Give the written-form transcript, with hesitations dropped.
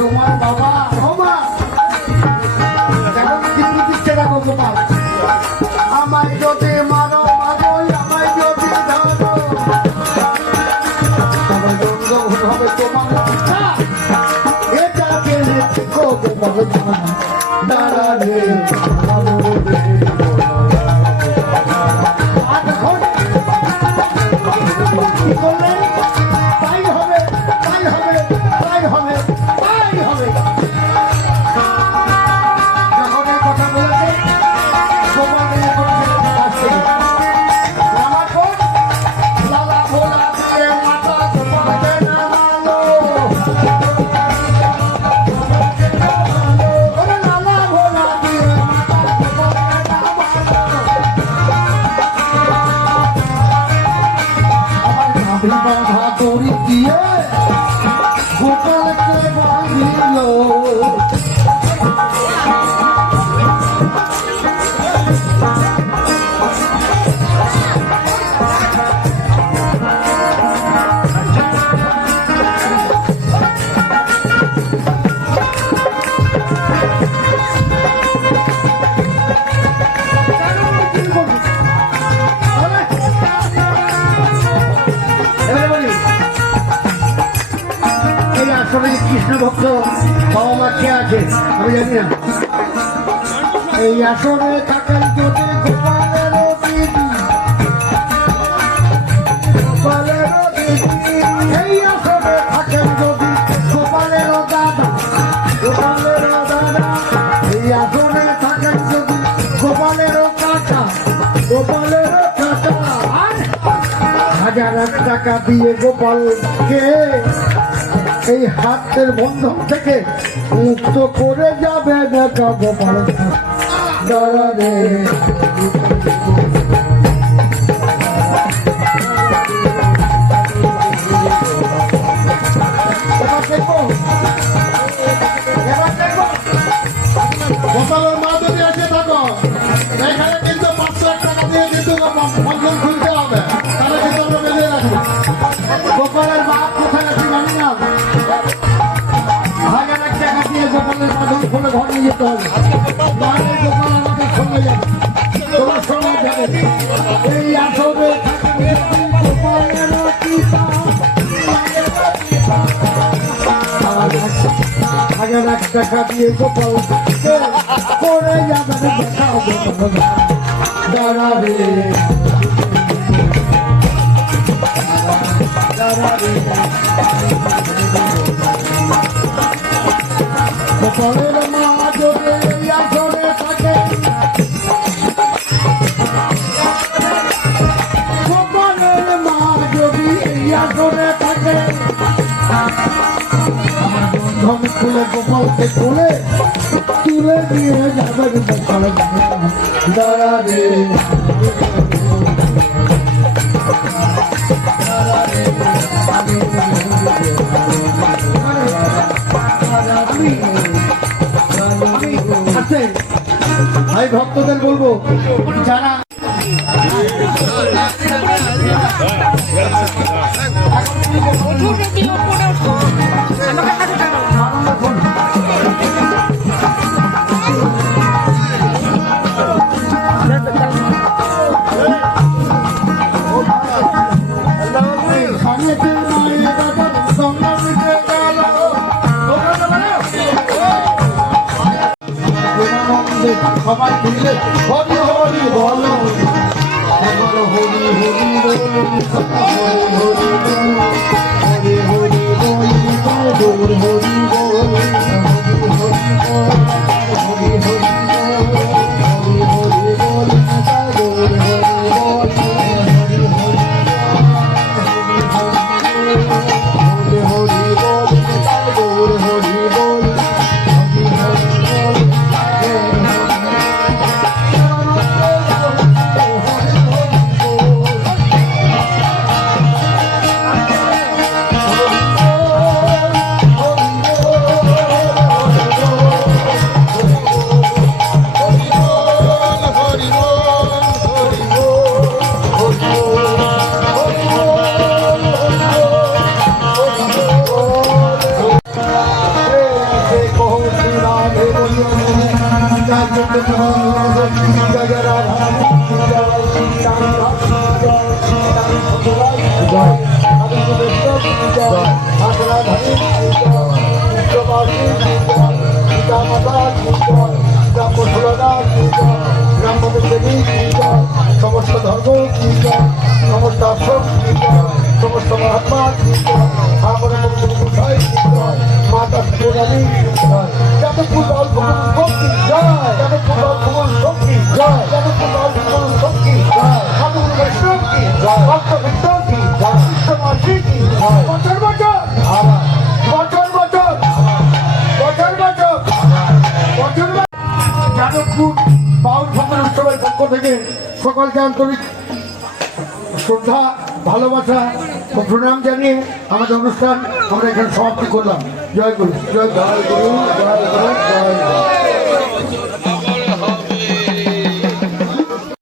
তোমার বাবা আমায় যদি মারো মারো আমায় যদি ধরো হবে তোমার এটাকে দাঁড়াবে কি করলে তাই হবে তাই হবে তাই হবে তাই হবে যখন এই কথা বলেছে দড়ি দিয়ে গোপালকে বাঁধিল কৃষ্ণ ভক্ত বাবা মা কে আছে আমি জানি না এই আসনে থাকেন যদি গোপালের এই আসনে থাকেন যদি গোপালের দাদা এই আসনে থাকেন যদি গোপালের কাকা হাজার টাকা দিয়ে গোপালকে এই হাতের বন্ধন থেকে মুক্ত করে যাবে দেখা গোপাল দাঁড়াবে গোপালের মা যদি এসে থাকো এখানে কিন্তু 500 টাকা দিয়ে কিন্তু বন্ধন খুলতে হবে তাহলে কিন্তু আমরা বেঁধে রাখবো গোপালের মা কোথায় আছে জানি না হাজার টাকা দিয়ে গোপালের মাধ্যম খুলে ঘর নিয়ে যেতে হবে নাহলে গোপাল আমাদের সঙ্গে যাবে তোমার সঙ্গে যাবে এই আসবে হাজার টাকা দিয়ে গোপাল করে যাবে দেখা হবে দাঁড়াবে গোপালের মা যদি আসনে থাকে গোপালের ধন খুলে গোপালকে তুলে তুলে দিয়ে যাবেন গোপাল দাঁড়া রে ভাই ভক্তদের বলবো যারা সবাই মিলে হরি হরি বলো বলো হরি হরি বল হরি হরি বল হরি হরি বল হরি হরি সমস্ত ধর্ম সমস্ত আশ্রম সমস্ত মহাত্মা মাতা পুরাণী যাতে ফুটবল শক্তি জয় যাতে ফুটবল শক্তি জয় যাতে ফুটবল শক্তি জয় ঠাকুর বৈষ্ণব কি জয় ভক্ত ভক্ত কি জয় সমাজী কি জয় বছর বছর বছর বছর বছর বছর বছর যাদবপুর বাউল ভ্রমণ উৎসবের পক্ষ থেকে সকলকে আন্তরিক শ্রদ্ধা ভালোবাসা ও প্রণাম জানিয়ে আমাদের অনুষ্ঠান আমরা এখানে সমাপ্তি করলাম। জয় গুরু জয় গুরু জয় গুরু জয় গুরু।